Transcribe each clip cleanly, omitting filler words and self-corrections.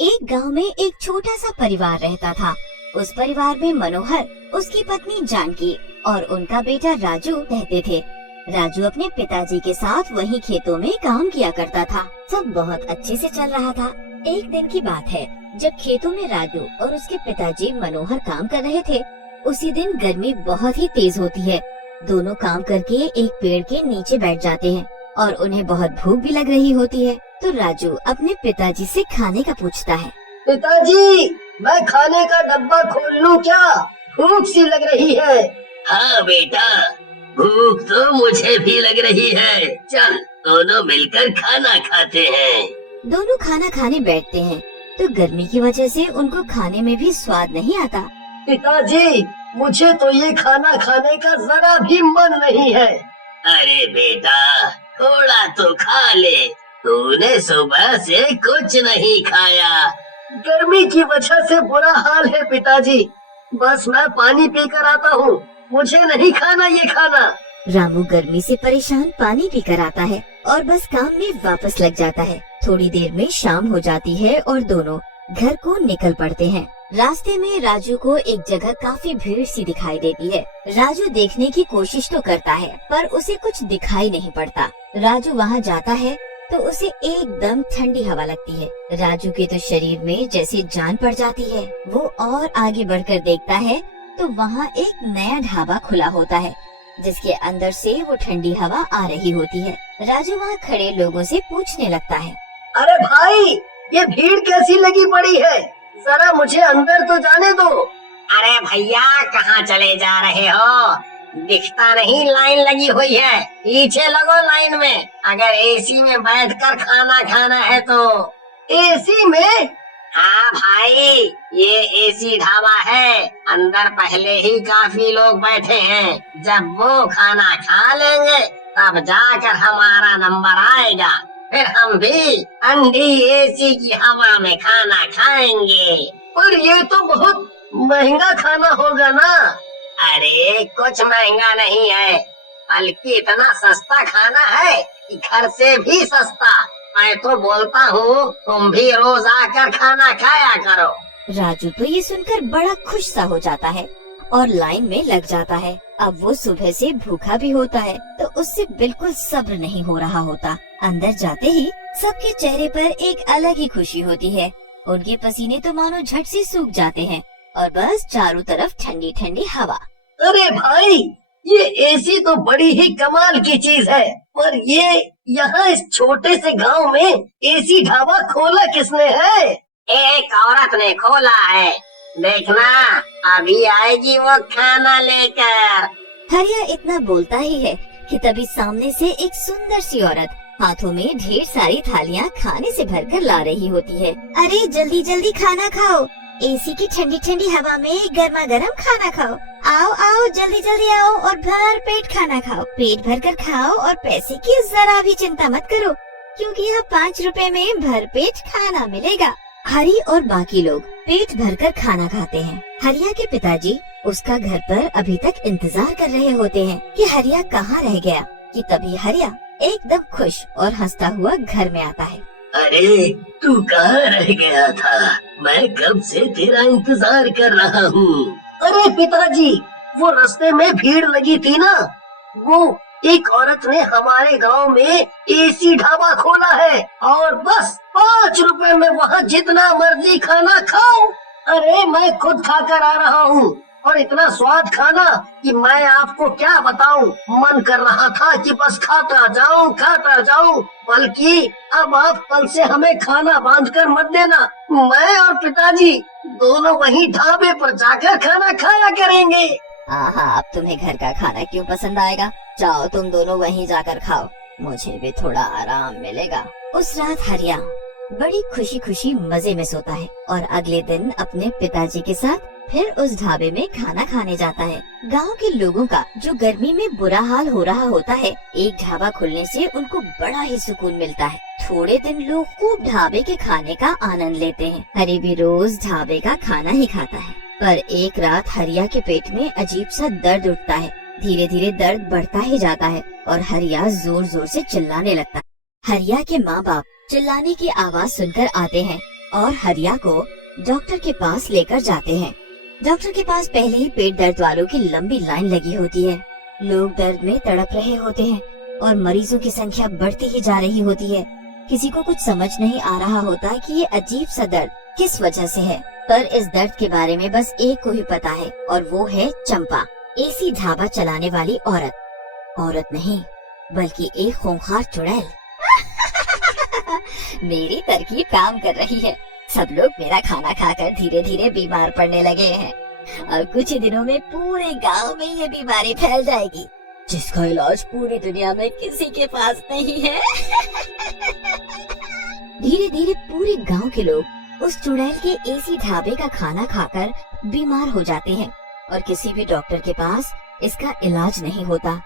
एक गांव में एक छोटा सा परिवार रहता था। उस परिवार में मनोहर, उसकी पत्नी जानकी और उनका बेटा राजू रहते थे। राजू अपने पिताजी के साथ वहीं खेतों में काम किया करता था। सब बहुत अच्छे से चल रहा था। एक दिन की बात है, जब खेतों में राजू और उसके पिताजी मनोहर काम कर रहे थे। उसी दिन गर्मी बहुत ही तेज होती है। दोनों काम करके एक पेड़ के नीचे बैठ जाते हैं और उन्हें बहुत भूख भी लग रही होती है। तो राजू अपने पिताजी से खाने का पूछता है। पिताजी, मैं खाने का डब्बा खोल लूं क्या? भूख सी लग रही है। हाँ बेटा, भूख तो मुझे भी लग रही है। चल दोनों मिलकर खाना खाते हैं। दोनों खाना खाने बैठते हैं तो गर्मी की वजह से उनको खाने में भी स्वाद नहीं आता। पिताजी, मुझे तो ये खाना खाने का जरा भी मन नहीं है। अरे बेटा, थोड़ा तो खा ले। तूने सुबह से कुछ नहीं खाया। गर्मी की वजह से बुरा हाल है पिताजी। बस मैं पानी पीकर आता हूँ, मुझे नहीं खाना ये खाना। रामू गर्मी से परेशान पानी पीकर आता है और बस काम में वापस लग जाता है। थोड़ी देर में शाम हो जाती है और दोनों घर को निकल पड़ते हैं। रास्ते में राजू को एक जगह काफी भीड़ सी दिखाई देती है। राजू देखने की कोशिश तो करता है पर उसे कुछ दिखाई नहीं पड़ता। राजू वहाँ जाता है तो उसे एकदम ठंडी हवा लगती है। राजू के तो शरीर में जैसे जान पड़ जाती है। वो और आगे बढ़कर देखता है तो वहाँ एक नया ढाबा खुला होता है जिसके अंदर से वो ठंडी हवा आ रही होती है। राजू वहाँ खड़े लोगों से पूछने लगता है। अरे भाई, ये भीड़ कैसी लगी पड़ी है? जरा मुझे अंदर तो जाने दो। अरे भैया, कहाँ चले जा रहे हो? दिखता नहीं लाइन लगी हुई है, पीछे लगो लाइन में। अगर एसी में बैठकर खाना खाना है तो। एसी में? हाँ भाई, ये एसी ढाबा है। अंदर पहले ही काफी लोग बैठे हैं। जब वो खाना खा लेंगे तब जाकर हमारा नंबर आएगा। फिर हम भी ठंडी एसी की हवा में खाना खाएंगे। पर ये तो बहुत महंगा खाना होगा ना? अरे कुछ महंगा नहीं है, बल्कि इतना सस्ता खाना है कि घर से भी सस्ता। मैं तो बोलता हूँ तुम भी रोज आकर खाना खाया करो। राजू तो ये सुनकर बड़ा खुश सा हो जाता है और लाइन में लग जाता है। अब वो सुबह से भूखा भी होता है तो उससे बिल्कुल सब्र नहीं हो रहा होता। अंदर जाते ही सबके चेहरे पर एक अलग ही खुशी होती है। उनके पसीने तो मानो झट से सूख जाते हैं और बस चारों तरफ ठंडी ठंडी हवा। अरे भाई, ये एसी तो बड़ी ही कमाल की चीज है। पर ये यहाँ इस छोटे से गांव में एसी ढाबा खोला किसने है? एक औरत ने खोला है। देखना, अभी आएगी वो खाना लेकर। हरिया इतना बोलता ही है कि तभी सामने से एक सुंदर सी औरत हाथों में ढेर सारी थालियां खाने से भरकर ला रही होती है। अरे जल्दी जल्दी खाना खाओ, एसी की ठंडी ठंडी हवा में गर्मा गर्म खाना खाओ। आओ आओ, जल्दी जल्दी आओ और भर पेट खाना खाओ। पेट भर कर खाओ और पैसे की जरा भी चिंता मत करो, क्योंकि यहाँ 5 रुपए में भर पेट खाना मिलेगा। हरी और बाकी लोग पेट भरकर खाना खाते हैं। हरिया के पिताजी उसका घर पर अभी तक इंतजार कर रहे होते हैं कि हरिया कहाँ रह गया। कि तभी हरिया एकदम खुश और हंसता हुआ घर में आता है। अरे तू कहाँ रह गया था? मैं कब से तेरा इंतजार कर रहा हूँ। अरे पिताजी, वो रास्ते में भीड़ लगी थी ना, वो एक औरत ने हमारे गांव में एसी ढाबा खोला है और बस 5 रुपए में वहाँ जितना मर्जी खाना खाओ। अरे मैं खुद खाकर आ रहा हूँ और इतना स्वाद खाना कि मैं आपको क्या बताऊं। मन कर रहा था कि बस खाता जाऊं। बल्कि अब आप कल से हमें खाना बांधकर मत देना। मैं और पिताजी दोनों वहीं ढाबे पर जाकर खाना खाया करेंगे। हाँ, अब तुम्हें घर का खाना क्यों पसंद आएगा? जाओ तुम दोनों वहीं जाकर खाओ, मुझे भी थोड़ा आराम मिलेगा। उस रात हरिया बड़ी खुशी खुशी मजे में सोता है और अगले दिन अपने पिताजी के साथ फिर उस ढाबे में खाना खाने जाता है। गांव के लोगों का जो गर्मी में बुरा हाल हो रहा होता है, एक ढाबा खुलने से उनको बड़ा ही सुकून मिलता है। थोड़े दिन लोग खूब ढाबे के खाने का आनंद लेते हैं। हरी भी रोज ढाबे का खाना ही खाता है। पर एक रात हरिया के पेट में अजीब सा दर्द उठता है। धीरे धीरे दर्द बढ़ता ही जाता है और हरिया जोर जोर से चिल्लाने लगता है। हरिया के माँ बाप चिल्लाने की आवाज सुनकर आते हैं और हरिया को डॉक्टर के पास लेकर जाते हैं। डॉक्टर के पास पहले ही पेट दर्द वालों की लंबी लाइन लगी होती है। लोग दर्द में तड़प रहे होते हैं और मरीजों की संख्या बढ़ती ही जा रही होती है। किसी को कुछ समझ नहीं आ रहा होता कि ये अजीब सा दर्द किस वजह से है, पर इस दर्द के बारे में बस एक को ही पता है और वो है चंपा, एसी ढाबा चलाने वाली औरत नहीं बल्कि एक खूंखार चुड़ैल। मेरी तरकीब काम कर रही है। सब लोग मेरा खाना खाकर धीरे धीरे बीमार पड़ने लगे हैं और कुछ ही दिनों में पूरे गांव में ये बीमारी फैल जाएगी, जिसका इलाज पूरी दुनिया में किसी के पास नहीं है। धीरे धीरे पूरे गांव के लोग उस चुड़ैल के एसी ढाबे का खाना खाकर बीमार हो जाते हैं और किसी भी डॉक्टर के पास इसका इलाज नहीं होता।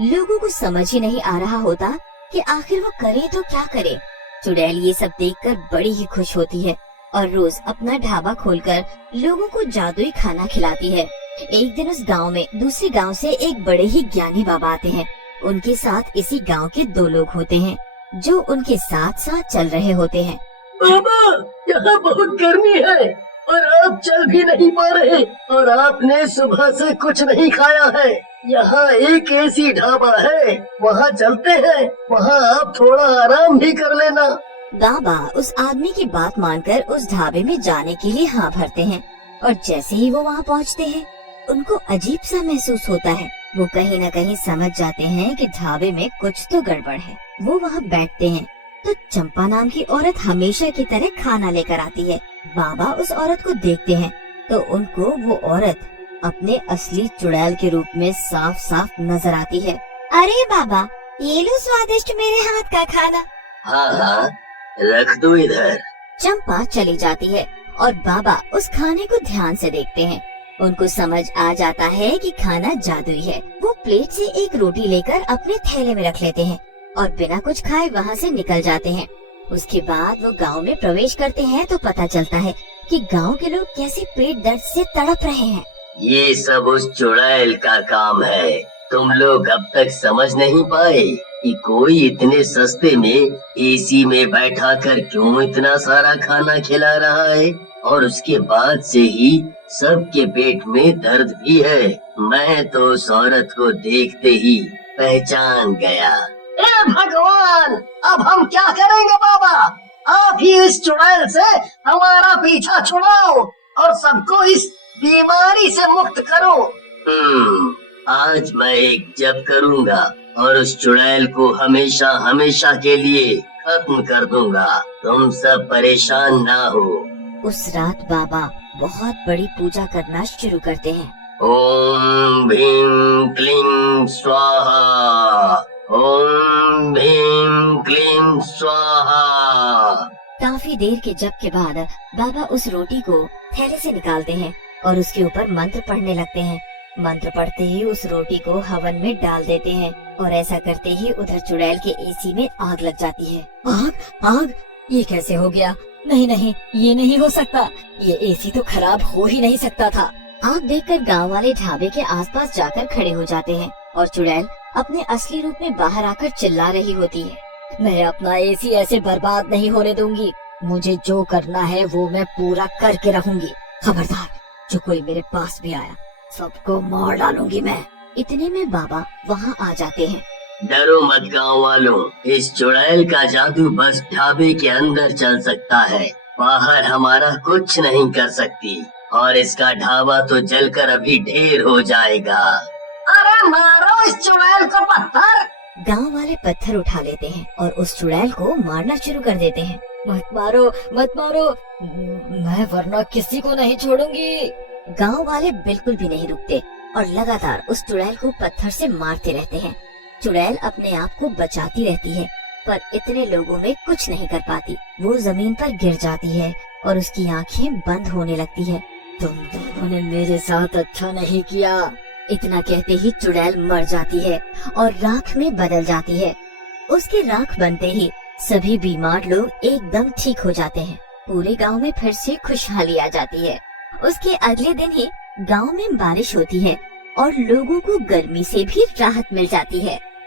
लोगों को समझ ही नहीं आ रहा होता कि आखिर वो करे तो क्या करे। चुड़ैल ये सब देखकर बड़ी ही खुश होती है और रोज अपना ढाबा खोलकर लोगों को जादुई खाना खिलाती है। एक दिन उस गांव में दूसरे गांव से एक बड़े ही ज्ञानी बाबा आते हैं। उनके साथ इसी गांव के 2 लोग होते हैं जो उनके साथ साथ चल रहे होते हैं। बाबा, यहाँ बहुत गर्मी है और आप चल भी नहीं पा रहे और आपने सुबह से कुछ नहीं खाया है। यहाँ एक एसी ढाबा है, वहाँ चलते हैं, वहाँ आप थोड़ा आराम भी कर लेना। बाबा उस आदमी की बात मानकर उस ढाबे में जाने के लिए हाँ भरते हैं और जैसे ही वो वहाँ पहुँचते हैं उनको अजीब सा महसूस होता है। वो कहीं न कहीं समझ जाते हैं कि ढाबे में कुछ तो गड़बड़ है। वो वहाँ बैठते हैं तो चंपा नाम की औरत हमेशा की तरह खाना लेकर आती है। बाबा उस औरत को देखते हैं तो उनको वो औरत अपने असली चुड़ैल के रूप में साफ साफ नजर आती है। अरे बाबा, ये लो स्वादिष्ट मेरे हाथ का खाना। हाँ हाँ, रख दो इधर। चंपा चली जाती है और बाबा उस खाने को ध्यान से देखते हैं। उनको समझ आ जाता है कि खाना जादुई है। वो प्लेट से एक रोटी लेकर अपने थैले में रख लेते हैं और बिना कुछ खाए वहाँ से निकल जाते हैं। उसके बाद वो गांव में प्रवेश करते हैं तो पता चलता है कि गांव के लोग कैसे पेट दर्द से तड़प रहे हैं। ये सब उस चुड़ैल का काम है। तुम लोग अब तक समझ नहीं पाए कि कोई इतने सस्ते में एसी में बैठा कर क्यों इतना सारा खाना खिला रहा है, और उसके बाद से ही सबके पेट में दर्द भी है। मैं तो उस औरत को देखते ही पहचान गया। हे भगवान, अब हम क्या करेंगे बाबा? आप ही इस चुड़ैल से हमारा पीछा छुड़ाओ और सबको इस बीमारी से मुक्त करो। आज मैं एक जप करूंगा और उस चुड़ैल को हमेशा हमेशा के लिए खत्म कर दूंगा। तुम सब परेशान ना हो। उस रात बाबा बहुत बड़ी पूजा करना शुरू करते हैं। ओम भीम क्लीं स्वाहा, ओम भीम क्लीं स्वाहा। काफी देर के जप के बाद बाबा उस रोटी को थैले से निकालते हैं और उसके ऊपर मंत्र पढ़ने लगते हैं। मंत्र पढ़ते ही उस रोटी को हवन में डाल देते हैं और ऐसा करते ही उधर चुड़ैल के एसी में आग लग जाती है। आग, ये कैसे हो गया? नहीं, ये नहीं हो सकता। ये एसी तो खराब हो ही नहीं सकता था। आग देखकर गांव वाले ढाबे के आसपास जाकर खड़े हो जाते हैं और चुड़ैल अपने असली रूप में बाहर आकर चिल्ला रही होती है। मैं अपना एसी ऐसे बर्बाद नहीं होने दूंगी। मुझे जो करना है वो मैं पूरा करके रहूंगी। खबरदार, जो कोई मेरे पास भी आया सबको मार डालूंगी मैं। इतने में बाबा वहाँ आ जाते हैं। डरो मत गाँव वालों, इस चुड़ैल का जादू बस ढाबे के अंदर चल सकता है, बाहर हमारा कुछ नहीं कर सकती, और इसका ढाबा तो जलकर अभी ढेर हो जाएगा। अरे मारो इस चुड़ैल को पत्थर। गांव वाले पत्थर उठा लेते हैं और उस चुड़ैल को मारना शुरू कर देते हैं। मत मारो, मैं वरना किसी को नहीं छोड़ूंगी। गांव वाले बिल्कुल भी नहीं रुकते और लगातार उस चुड़ैल को पत्थर से मारते रहते हैं। चुड़ैल अपने आप को बचाती रहती है पर इतने लोगों में कुछ नहीं कर पाती। वो जमीन पर गिर जाती है और उसकी आंखें बंद होने लगती है। तुम लोगों ने मेरे साथ अच्छा नहीं किया। इतना कहते ही चुड़ैल मर जाती है और राख में बदल जाती है। उसके राख बनते ही सभी बीमार लोग एकदम ठीक हो जाते हैं। पूरे गांव में फिर से खुशहाली आ जाती है। उसके अगले दिन ही गांव में बारिश होती है और लोगों को गर्मी से भी राहत मिल जाती है।